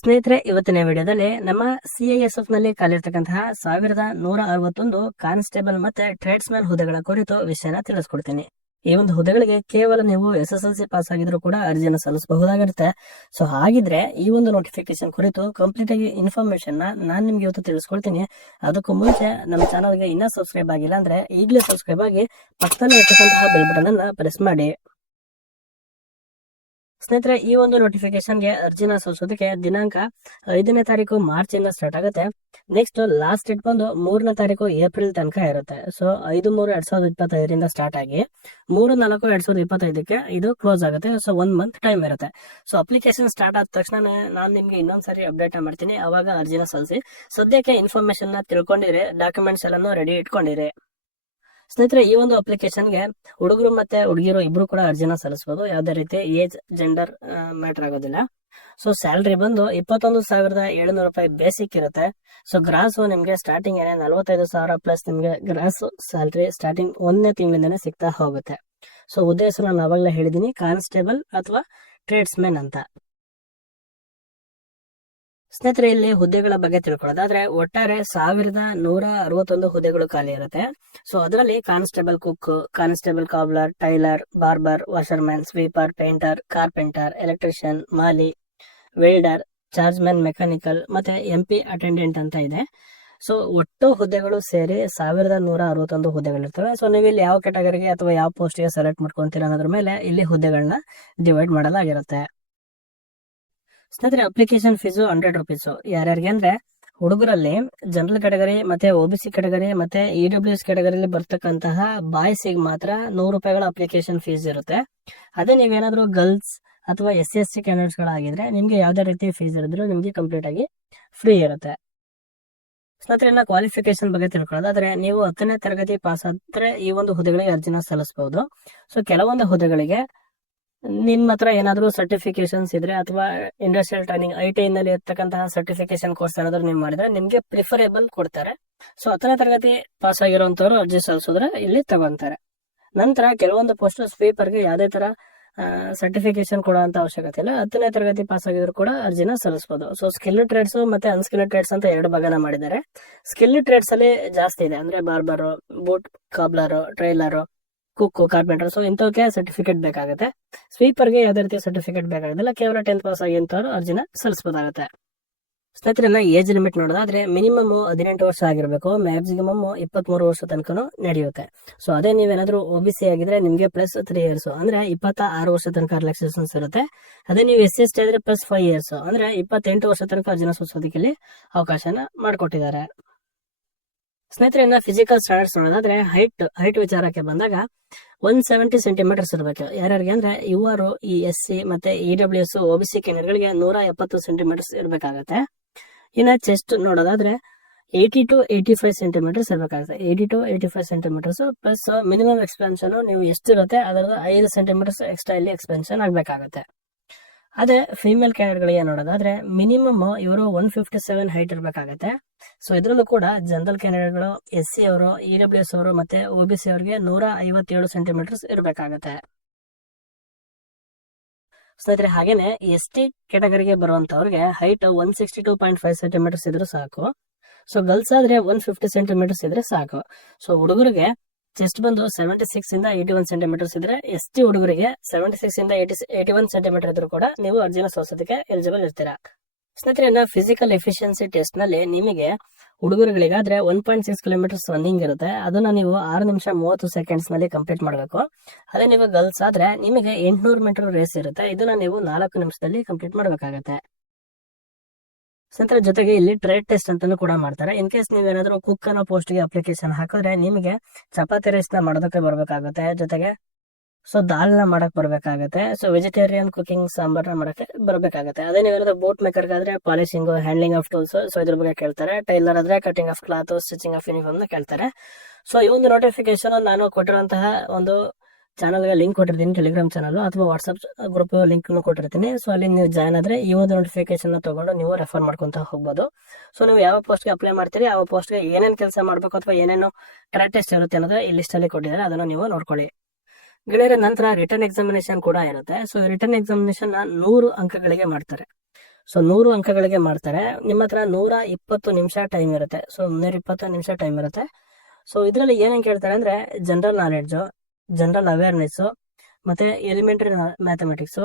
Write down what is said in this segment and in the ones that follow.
ಸ್ನೇಹಿತರೆ, ಇವತ್ತಿನ ವಿಡಿಯೋದಲ್ಲಿ ನಮ್ಮ ಸಿಐಎಸ್ಎಫ್ನಲ್ಲಿ ಕಾಲಿರ್ತಕ್ಕಂತಹ ಸಾವಿರದ ನೂರ ಅರವತ್ತೊಂದು ಕಾನ್ಸ್ಟೇಬಲ್ ಮತ್ತೆ ಟ್ರೇಡ್ಸ್ಮನ್ ಹುದ್ದೆಗಳ ಕುರಿತು ವಿಷಯನ ತಿಳಿಸ್ಕೊಡ್ತೀನಿ. ಈ ಒಂದು ಹುದ್ದೆಗಳಿಗೆ ಕೇವಲ ನೀವು S S L C pass ಆಗಿದ್ರು ಕೂಡ ಅರ್ಜಿಯನ್ನು ಸಲ್ಲಿಸಬಹುದಾಗಿರುತ್ತೆ. ಸೊ ಹಾಗಿದ್ರೆ ಈ ಒಂದು ನೋಟಿಫಿಕೇಶನ್ ಕುರಿತು ಕಂಪ್ಲೀಟ್ ಆಗಿ ಇನ್ಫಾರ್ಮೇಶನ್ ನಾನ್ ನಿಮ್ಗೆ ಇವತ್ತು ತಿಳಿಸ್ಕೊಳ್ತೀನಿ ಅದಕ್ಕೂ ಮುಂಚೆ ನಮ್ಮ ಚಾನಲ್ಗೆ ಇನ್ನೂ ಸಬ್ಸ್ಕ್ರೈಬ್ ಆಗಿಲ್ಲ ಅಂದ್ರೆ ಈಗಲೇ ಸಬ್ಸ್ಕ್ರೈಬ್ ಆಗಿ ಪಕ್ಕದಲ್ಲಿ ಇರ್ತಕ್ಕಂತಹ ಬೆಲ್ ಬಟನ್ ಅನ್ನ ಪ್ರೆಸ್ ಮಾಡಿ. ಸ್ನೇಹಿತರೆ, ಈ ಒಂದು ನೋಟಿಫಿಕೇಶನ್ಗೆ ಅರ್ಜಿನ ಸಲ್ಲಿಸೋದಕ್ಕೆ ದಿನಾಂಕ ಐದನೇ ತಾರೀಕು ಮಾರ್ಚ್ ಇಂದ ಸ್ಟಾರ್ಟ್ ಆಗುತ್ತೆ. ನೆಕ್ಸ್ಟ್ ಲಾಸ್ಟ್ ಡೇಟ್ ಬಂದು ಮೂರನೇ ತಾರೀಕು ಏಪ್ರಿಲ್ ತನಕ ಇರುತ್ತೆ. ಸೊ ಐದು, ಮೂರು, ಎರಡ್ ಸಾವಿರದ ಇಪ್ಪತ್ತೈದರಿಂದ ಸ್ಟಾರ್ಟ್ ಆಗಿ ಮೂರು, ನಾಲ್ಕು, ಎರಡ್ ಸಾವಿರದ ಇಪ್ಪತ್ತೈದಕ್ಕೆ ಇದು ಕ್ಲೋಸ್ ಆಗುತ್ತೆ. ಸೊ ಒನ್ ಮಂತ್ ಟೈಮ್ ಇರುತ್ತೆ. ಸೊ ಅಪ್ಲಿಕೇಶನ್ ಸ್ಟಾರ್ಟ್ ಆದ ತಕ್ಷಣ ನಾನು ನಿಮ್ಗೆ ಇನ್ನೊಂದ್ಸರಿ ಅಪ್ಡೇಟ್ ಮಾಡ್ತೀನಿ. ಅವಾಗ ಅರ್ಜಿನ ಸಲ್ಲಿಸಿ ಸದ್ಯಕ್ಕೆ ಇನ್ಫಾರ್ಮೇಶನ್ನ ತಿಳ್ಕೊಂಡಿರಿ ಡಾಕ್ಯುಮೆಂಟ್ಸ್ ಎಲ್ಲಾನು ರೆಡಿ ಇಟ್ಕೊಂಡಿರಿ. ಸ್ನೇಹಿತರೆ, ಈ ಒಂದು ಅಪ್ಲಿಕೇಶನ್ಗೆ ಹುಡುಗರು ಮತ್ತೆ ಹುಡುಗಿರು ಇಬ್ರು ಕೂಡ ಅರ್ಜಿನ ಸಲ್ಲಿಸಬಹುದು ಯಾವುದೇ ರೀತಿ ಏಜ್ ಜೆಂಡರ್ ಮ್ಯಾಟರ್ ಆಗೋದಿಲ್ಲ. ಸೊ ಸ್ಯಾಲ್ರಿ ಬಂದು ಇಪ್ಪತ್ತೊಂದು ಸಾವಿರದ ಏಳುನೂರು ರೂಪಾಯಿ ಬೇಸಿಕ್ ಇರುತ್ತೆ. ಸೊ ಗ್ರಾಸ್ ನಿಮ್ಗೆ ಸ್ಟಾರ್ಟಿಂಗ್ ಏನೇ ನಲವತ್ತೈದು ಸಾವಿರ ಪ್ಲಸ್ ನಿಮ್ಗೆ ಗ್ರಾಸ್ ಸ್ಯಾಲ್ರಿ ಸ್ಟಾರ್ಟಿಂಗ್ ಒಂದನೇ ತಿಂಗಳಿಂದನೇ ಸಿಗ್ತಾ ಹೋಗುತ್ತೆ. ಸೊ ಉದ್ದೇಶ ನಾನು ಅವಾಗಲೇ ಹೇಳಿದೀನಿ ಕಾನ್ಸ್ಟೇಬಲ್ ಅಥವಾ ಟ್ರೇಡ್ಸ್ಮೆನ್ ಅಂತ. ಸ್ನೇಹಿತರೆ ಇಲ್ಲಿ ಹುದ್ದೆಗಳ ಬಗ್ಗೆ ತಿಳ್ಕೊಳ್ಳೋದಾದ್ರೆ ಒಟ್ಟಾರೆ ಸಾವಿರದ ನೂರ ಅರವತ್ತೊಂದು ಹುದ್ದೆಗಳು ಖಾಲಿ ಇರುತ್ತೆ. ಸೊ ಅದರಲ್ಲಿ constable cook, constable cobbler tailor, barber, washerman, sweeper, painter, carpenter, electrician, ಮಾಲಿ, ವೆಲ್ಡರ್, ಚಾರ್ಜ್ಮ್ಯಾನ್, ಮೆಕ್ಯಾನಿಕಲ್ ಮತ್ತೆ ಎಂ ಪಿ ಅಟೆಂಡೆಂಟ್ ಅಂತ ಇದೆ. ಸೊ ಒಟ್ಟು ಹುದ್ದೆಗಳು ಸೇರಿ ಸಾವಿರದ ನೂರ ಅರವತ್ತೊಂದು ಹುದ್ದೆಗಳಿರ್ತವೆ ಸೊ ನೀವು ಇಲ್ಲಿ ಯಾವ ಕ್ಯಾಟಗರಿಗೆ ಅಥವಾ ಯಾವ ಪೋಸ್ಟ್ಗೆ ಸೆಲೆಕ್ಟ್ ಮಾಡ್ಕೊಂತೀರ ಅನ್ನೋದ್ರ ಮೇಲೆ ಇಲ್ಲಿ ಹುದ್ದೆಗಳನ್ನ ಡಿವೈಡ್ ಮಾಡಲಾಗಿರುತ್ತೆ. ಸ್ನೇಹಿತರೆ ಅಪ್ಲಿಕೇಶನ್ ಫೀಸು ಹಂಡ್ರೆಡ್ ರುಪೀಸು ಯಾರ್ಯಾರಿಗೆ ಅಂದ್ರೆ, ಹುಡುಗರಲ್ಲಿ ಜನರಲ್ ಕೆಟಗರಿ ಮತ್ತೆ ಸಿ ಕೆಟಗರಿ ಮತ್ತೆ ಇ ಡಬ್ಲ್ಯೂ ಎಸ್ ಕ್ಯಾಟಗರಿಲಿ ಬರ್ತಕ್ಕಂತಹ ಬಾಯ್ಸಿಗೆ ಮಾತ್ರ ನೂರು ರೂಪಾಯಿಗಳ ಅಪ್ಲಿಕೇಶನ್ ಫೀಸ್ ಇರುತ್ತೆ. ಅದೇ ನೀವೇನಾದ್ರೂ ಗರ್ಲ್ಸ್ ಅಥವಾ S C S C candidates ನಿಮ್ಗೆ ಯಾವ್ದೇ ರೀತಿ ಫೀಸ್ ಇರಿದ್ರು ನಿಮ್ಗೆ ಕಂಪ್ಲೀಟ್ ಆಗಿ ಫ್ರೀ ಇರುತ್ತೆ. ಸ್ನೇಹಿತರೆ, ಇನ್ನ ಕ್ವಾಲಿಫಿಕೇಶನ್ ಬಗ್ಗೆ ತಿಳ್ಕೊಳ್ಳೋದಾದ್ರೆ ನೀವು ಹತ್ತನೇ ತರಗತಿ ಪಾಸ್ ಆದ್ರೆ ಈ ಒಂದು ಹುದ್ದೆಗಳಿಗೆ ಅರ್ಜಿನ ಸಲ್ಲಿಸಬಹುದು ಸೊ ಕೆಲವೊಂದು ಹುದ್ದೆಗಳಿಗೆ ನಿಮ್ಮ ಹತ್ರ ಏನಾದರೂ ಸರ್ಟಿಫಿಕೇಶನ್ಸ್ ಇದ್ರೆ ಅಥವಾ ಇಂಡಸ್ಟ್ರಿಯಲ್ ಟ್ರೈನಿಂಗ್ ಐ ಟಿ ನಲ್ಲಿ ಇರ್ತಕ್ಕಂತಹ ಸರ್ಟಿಫಿಕೇಶನ್ ಕೋರ್ಸ್ ಏನಾದ್ರು ನೀವು ಮಾಡಿದ್ರೆ ನಿಮ್ಗೆ ಪ್ರಿಫರೇಬಲ್ ಕೊಡ್ತಾರೆ. ಸೊ ಹತ್ತನೇ ತರಗತಿ ಪಾಸ್ ಆಗಿರುವಂತವ್ರು ಅರ್ಜಿ ಸಲ್ಲಿಸಿದ್ರೆ ಇಲ್ಲಿ ತಗೊಂತಾರೆ ನಂತರ ಕೆಲವೊಂದು ಪೋಸ್ಟ್ ಸ್ವೀಪರ್ಗೆ ಯಾವುದೇ ತರ ಸರ್ಟಿಫಿಕೇಶನ್ ಕೊಡುವಂತ ಅವಶ್ಯಕತೆ ಇಲ್ಲ. ಹತ್ತನೇ ತರಗತಿ ಪಾಸ್ ಆಗಿದ್ರು ಕೂಡ ಅರ್ಜಿನ ಸಲ್ಲಿಸಬಹುದು ಸೊ ಸ್ಕಿಲ್ ಟ್ರೇಡ್ಸ್ ಮತ್ತೆ ಅನ್ಸ್ಕಿಲ್ ಟ್ರೇಡ್ಸ್ ಅಂತ ಎರಡು ಭಾಗನ ಮಾಡಿದ್ದಾರೆ. ಸ್ಕಿಲ್ ಟ್ರೇಡ್ಸ್ ಅಲ್ಲಿ ಜಾಸ್ತಿ ಇದೆ. ಅಂದ್ರೆ barber boot cobbler trailer cook carpenter so ಇಂಥವಕ್ಕೆ certificate ಬೇಕಾಗುತ್ತೆ. ಸ್ವೀಪರ್ಗೆ ಯಾವುದೇ ರೀತಿ ಸರ್ಟಿಫಿಕೇಟ್ ಬೇಕಾಗೋದಿಲ್ಲ. ಕೇವಲ ಟೆಂತ್ ಪಾಸ್ ಆಗಿ ಅಂತವ್ರು ಅರ್ಜಿನ ಸಲ್ಲಿಸಬಹುದಾಗುತ್ತೆ ಸ್ನೇಹಿತರನ್ನ ಏಜ್ ಲಿಮಿಟ್ ನೋಡೋದಾದ್ರೆ ಮಿನಿಮಮ್ ಹದಿನೆಂಟು ವರ್ಷ ಆಗಿರಬೇಕು. ಮ್ಯಾಕ್ಸಿಮಮ್ ಇಪ್ಪತ್ಮೂರು ವರ್ಷ ತನಕ ನಡೆಯುತ್ತೆ. ಸೊ ಅದೇ ನೀವೇನಾದ್ರೂ ಸಿ ಆಗಿದ್ರೆ ನಿಮ್ಗೆ ಪ್ಲಸ್ ತ್ರೀ ಇಯರ್ಸ್ ಅಂದ್ರೆ ಇಪ್ಪತ್ತ ಆರು ವರ್ಷ ತನಕ ರಿಲ್ಯಾಕ್ಸೇಷನ್ಸ್ ಇರುತ್ತೆ. ಅದೇ ನೀವು ಎಸ್ ಎಸ್ ಟಿ ಆದ್ರೆ ಪ್ಲಸ್ ಫೈವ್ ಇಯರ್ಸ್ ಅಂದ್ರೆ ಇಪ್ಪತ್ತೆಂಟು ವರ್ಷ ತನಕ ಅರ್ಜಿನ ಸಲ್ಲಿಸೋದಕ್ಕೆ ಇಲ್ಲಿ ಅವಕಾಶನ ಮಾಡಿಕೊಟ್ಟಿದ್ದಾರೆ. ಸ್ನೇಹಿತರೆ, ಇನ್ನ ಫಿಸಿಕಲ್ ಸ್ಟ್ಯಾಂಡರ್ಡ್ಸ್ ನೋಡೋದಾದ್ರೆ ಹೈಟ್ ಹೈಟ್ ವಿಚಾರಕ್ಕೆ ಬಂದಾಗ ಒನ್ ಸೆವೆಂಟಿ ಸೆಂಟಿಮೀಟರ್ಸ್ ಇರಬೇಕು. ಯಾರ್ಯಾರಿಗೆ ಅಂದ್ರೆ ಇವರು ಈ ಎಸ್ ಸಿ ಮತ್ತೆ E W S O B C ನೂರ ಎಪ್ಪತ್ತು ಸೆಂಟಿಮೀಟರ್ಸ್ ಇರಬೇಕಾಗತ್ತೆ. ಇನ್ನ ಚೆಸ್ಟ್ ನೋಡೋದಾದ್ರೆ eighty to eighty five centimetres ಇರಬೇಕಾಗುತ್ತೆ. Eighty to eighty five centimetres plus minimum expansion ನೀವು ಎಷ್ಟಿರುತ್ತೆ ಅದರ ಐದು ಸೆಂಟಿಮೀಟರ್ಸ್ ಎಕ್ಸ್ಟ್ರಾ ಇಲ್ಲಿ ಎಕ್ಸ್ಪೆನ್ಷನ್ ಆಗಬೇಕಾಗುತ್ತೆ. ಅದೇ ಫೀಮೇಲ್ ಕ್ಯಾಂಡಿಡೇಟ್ಗಳಿಗೆ ನೋಡೋದಾದ್ರೆ ಮಿನಿಮಮ್ ಇವರು ಒನ್ ಫಿಫ್ಟಿ ಸೆವೆನ್ ಹೈಟ್ ಇರಬೇಕಾಗತ್ತೆ. ಸೊ ಇದರಲ್ಲೂ ಕೂಡ ಜನರಲ್ ಕ್ಯಾಂಡಿಡೇಟ್ಗಳು ಎಸ್ ಸಿ ಅವರು ಇ ಡಬ್ಲ್ಯೂ ಎಸ್ ಅವರು ಮತ್ತೆ ಒ ಬಿ ಸಿ ಅವರಿಗೆ ನೂರ ಐವತ್ತೇಳು ಸೆಂಟಿಮೀಟರ್ಸ್ ಇರಬೇಕಾಗತ್ತೆ. ಸ್ನೇಹಿತರೆ, ಹಾಗೇನೆ ಎಸ್ ಟಿ ಕೆಟಗರಿಗೆ ಬರುವಂತವ್ರಿಗೆ height one sixty two point five centimetres ಇದ್ರೆ ಸಾಕು. ಸೊ ಗರ್ಲ್ಸ್ ಆದ್ರೆ ಒನ್ ಫಿಫ್ಟಿ ಸೆಂಟಿಮೀಟರ್ಸ್ ಇದ್ರೆ ಸಾಕು. ಸೊ ಹುಡುಗರಿಗೆ ಚೆಸ್ಟ್ ಬಂದು ಸೆವೆಂಟಿ ಸಿಕ್ಸ್ ಇಂದ ಏಟಿ ಒನ್ ಸೆಂಟಿಮೀಟರ್ಸ್ ಇದ್ರೆ ಎಸ್ ಟಿ ಹುಡುಗರಿಗೆ ಸೆವೆಂಟಿ ಸಿಕ್ಸ್ ಇಂದ ಏಟಿ ಏಟಿ ಒನ್ ಸೆಂಟಿಮೀಟರ್ ಇದ್ರು ಕೂಡ ನೀವು ಅರ್ಜಿನ ಸೋಸೋದಕ್ಕೆ ಎಲಿಜಿಬಲ್ ಇರ್ತೀರಾ. ಸ್ನೇಹಿತರೆ ಫಿಸಿಕಲ್ ಎಫಿಷಿಯನ್ಸಿ ಟೆಸ್ಟ್ನಲ್ಲಿ ನಿಮಗೆ ಹುಡುಗರುಗಳಿಗಾದ್ರೆ one point six kilometres running ಇರುತ್ತೆ. ಅದನ್ನ ನೀವು ಆರು ನಿಮಿಷ ಮೂವತ್ತು ಸೆಕೆಂಡ್ಸ್ನಲ್ಲಿ ಕಂಪ್ಲೀಟ್ ಮಾಡಬೇಕು. ಅದೇ ನೀವು ಗರ್ಲ್ಸ್ ಆದ್ರೆ ನಿಮಗೆ ಎಂಟುನೂರು ಮೀಟರ್ ರೇಸ್ ಇರುತ್ತೆ. ಇದನ್ನ ನೀವು ನಾಲ್ಕು ನಿಮಿಷದಲ್ಲಿ ಕಂಪ್ಲೀಟ್ ಮಾಡಬೇಕಾಗತ್ತೆ. ಸ್ನೇಹಿತರ, ಜೊತೆಗೆ ಇಲ್ಲಿ ಟ್ರೇಡ್ ಟೆಸ್ಟ್ ಅಂತಾನು ಕೂಡ ಮಾಡ್ತಾರೆ. ಇನ್ ಕೇಸ್ ನೀವೇನಾದ್ರೂ ಕುಕ್ ಅನ್ನೋ ಪೋಸ್ಟ್ಗೆ ಅಪ್ಲಿಕೇಶನ್ ಹಾಕಿದ್ರೆ ನಿಮಗೆ ಚಪಾತಿ ರೈಸ್ನ ಮಾಡೋದಕ್ಕೆ ಬರಬೇಕಾಗುತ್ತೆ. ಜೊತೆಗೆ ಸೊ ದಾಲ್ನ ಮಾಡಕ್ ಬರ್ಬೇಕಾಗತ್ತೆ. ಸೊ ವೆಜಿಟೇರಿಯನ್ ಕುಕಿಂಗ್ ಸಾಂಬಾರ್ನ ಮಾಡಕ್ಕೆ ಬರಬೇಕಾಗುತ್ತೆ. ಅದೇ ನೀವೇನಾದ್ರೂ ಬೋಟ್ ಮೇಕರ್ ಆದ್ರೆ polishing handling of tools so ಇದ್ರ ಬಗ್ಗೆ ಕೇಳ್ತಾರೆ. ಟೈಲರ್ ಆದ್ರೆ cutting of cloth stitching of uniform ಕೇಳ್ತಾರೆ. ಸೊ ಈ ಒಂದು ನೋಟಿಫಿಕೇಶನ್ ನಾನು ಕೊಟ್ಟಿರುವಂತಹ ಒಂದು ಚಾನಲ್ಗೆ ಲಿಂಕ್ ಕೊಟ್ಟಿರ್ತೀನಿ ಟೆಲಿಗ್ರಾಮ್ ಚಾನಲ್ ಅಥವಾ ವಾಟ್ಸಪ್ ಗ್ರೂಪ್ ಲಿಂಕ್ ಕೊಟ್ಟಿರ್ತೀನಿ. ಸೊ ಅಲ್ಲಿ ನೀವು ಜಾಯ್ನ್ ಆದರೆ ಈ ಒಂದು ನೋಟಿಫಿಕೇಶನ್ ತಗೊಂಡು ನೀವು ರೆಫರ್ ಮಾಡ್ಕೊತ ಹೋಗ್ಬೋದು. ಸೊ ನೀವು ಯಾವ ಪೋಸ್ಟ್ಗೆ ಅಪ್ಲೈ ಮಾಡ್ತೀರಿ, ಯಾವ ಪೋಸ್ಟ್ಗೆ ಏನೇನು ಕೆಲಸ ಮಾಡಬೇಕು ಅಥವಾ ಏನೇನು ಟೆಸ್ಟ್ ಇರುತ್ತೆ ಅನ್ನೋದು ಈ ಲಿಸ್ಟಲ್ಲಿ ಕೊಟ್ಟಿದ್ದಾರೆ, ಅದನ್ನು ನೀವು ನೋಡ್ಕೊಳ್ಳಿ. ಗೆಳೆಯರ, ನಂತರ ರಿಟರ್ನ್ ಎಕ್ಸಾಮಿನೇಷನ್ ಕೂಡ ಇರುತ್ತೆ. ಸೊ ರಿಟರ್ನ್ ಎಕ್ಸಾಮಿನೇಷನ್ ನೂರು ಅಂಕಗಳಿಗೆ ಮಾಡ್ತಾರೆ. ಸೊ ನೂರು ಅಂಕಗಳಿಗೆ ಮಾಡ್ತಾರೆ. ನಿಮ್ಮ ಹತ್ರ ನೂರ ಇಪ್ಪತ್ತು ನಿಮಿಷ ಟೈಮ್ ಇರುತ್ತೆ. ಸೊ ನೂರ ಇಪ್ಪತ್ತು ನಿಮಿಷ ಟೈಮ್ ಇರುತ್ತೆ. ಸೊ ಇದರಲ್ಲಿ ಏನೇನು ಕೇಳ್ತಾರೆ ಅಂದ್ರೆ ಜನರಲ್ ನಾಲೆಡ್ಜು ಜನರಲ್ ಅವೇರ್ನೆಸ್ ಮತ್ತೆ elementary mathematics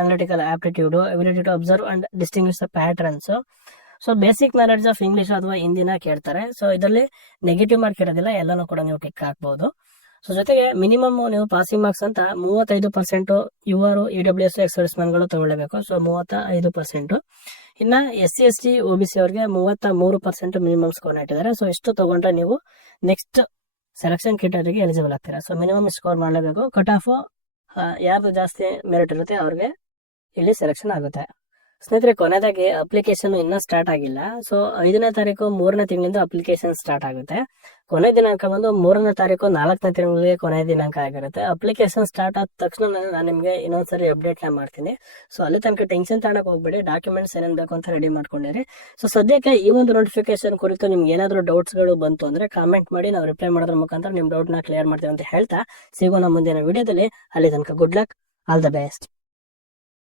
analytical aptitude ability to observe and distinguish the patterns so basic knowledge of English ಅಥವಾ ಹಿಂದಿನ ಕೇಳ್ತಾರೆ. ಸೊ ಇದರಲ್ಲಿ ನೆಗೆಟಿವ್ ಮಾರ್ಕ್ ಇರೋದಿಲ್ಲ, ಎಲ್ಲನೂ ಕೂಡ ನೀವು ಟಿಕ್ ಹಾಕ್ಬಹುದು ಸೊ ಜೊತೆಗೆ ಮಿನಿಮಮ್ ನೀವು ಪಾಸಿಂಗ್ ಮಾರ್ಕ್ಸ್ ಅಂತ ಮೂವತ್ತೈದು ಪರ್ಸೆಂಟ್ ಇವರು ಇ ಡಬ್ಲ್ಯೂ ಎಸ್ ಎಕ್ಸ್ಗಳು ತಗೊಳ್ಳಬೇಕು. ಸೊ ಮೂವತ್ತ ಐದು ಪರ್ಸೆಂಟ್ ಇನ್ನ S C S T O B C ಅವರಿಗೆ ಮೂವತ್ತ ಮೂರು ಪರ್ಸೆಂಟ್ ಮಿನಿಮಮ್ ಸ್ಕೋರ್ ಇಟ್ಟಿದ್ದಾರೆ. ಸೊ ಇಷ್ಟು ತಗೊಂಡ್ರೆ ನೀವು ನೆಕ್ಸ್ಟ್ ಸೆಲೆಕ್ಷನ್ ಕ್ರಿಟೇರಿಯಾಗೆ ಎಲಿಜಿಬಲ್ ಆಗ್ತೀರಾ? ಸೊ ಮಿನಿಮಮ್ ಸ್ಕೋರ್ ಮಾಡಲೇಬೇಕು. ಕಟ್ ಆಫ್ ಯಾರ್ದು ಜಾಸ್ತಿ ಮೆರಿಟ್ ಇರುತ್ತೆ ಅವ್ರಿಗೆ ಇಲ್ಲಿ ಸೆಲೆಕ್ಷನ್ ಆಗುತ್ತೆ. ಸ್ನೇಹಿತರೆ ಕೊನೆಯದಾಗಿ ಅಪ್ಲಿಕೇಶನ್ ಇನ್ನೂ ಸ್ಟಾರ್ಟ್ ಆಗಿಲ್ಲ. ಸೊ ಐದನೇ ತಾರೀಕು ಮೂರನೇ ತಿಂಗಳಿಂದ ಅಪ್ಲಿಕೇಶನ್ ಸ್ಟಾರ್ಟ್ ಆಗುತ್ತೆ. ಕೊನೆ ದಿನಾಂಕ ಬಂದು ಮೂರನೇ ತಾರೀಕು ನಾಲ್ಕನೇ ತಿಂಗಳಿಗೆ ಕೊನೆ ದಿನಾಂಕ ಆಗಿರುತ್ತೆ. ಅಪ್ಲಿಕೇಶನ್ ಸ್ಟಾರ್ಟ್ ಆದ ತಕ್ಷಣ ನಾನು ನಿಮಗೆ ಇನ್ನೊಂದ್ಸರಿ ಅಪ್ಡೇಟ್ನ ಮಾಡ್ತೀನಿ. ಸೊ ಅಲ್ಲಿ ತನಕ ಟೆನ್ಷನ್ ತಗೊಳಕ್ ಹೋಗ್ಬೇಡಿ. ಡಾಕ್ಯುಮೆಂಟ್ಸ್ ಏನೇನು ಬೇಕು ಅಂತ ರೆಡಿ ಮಾಡ್ಕೊಂಡಿರಿ. ಸೊ ಸದ್ಯಕ್ಕೆ ಈ ಒಂದು ನೋಟಿಫಿಕೇಶನ್ ಕುರಿತು ನಿಮ್ಗೆ ಏನಾದರೂ ಡೌಟ್ಸ್ಗಳು ಬಂತು ಅಂದ್ರೆ ಕಾಮೆಂಟ್ ಮಾಡಿ, ನಾವು ರಿಪ್ಲೈ ಮಾಡೋದ್ರ ಮುಖಾಂತರ ನಿಮ್ಮ ಡೌಟ್ನ ಕ್ಲಿಯರ್ ಮಾಡ್ತೀವಿ ಅಂತ ಹೇಳ್ತಾ ಸಿಗೋಣ ಮುಂದಿನ ವಿಡಿಯೋದಲ್ಲಿ ಅಲ್ಲಿ ತನಕ good luck all the best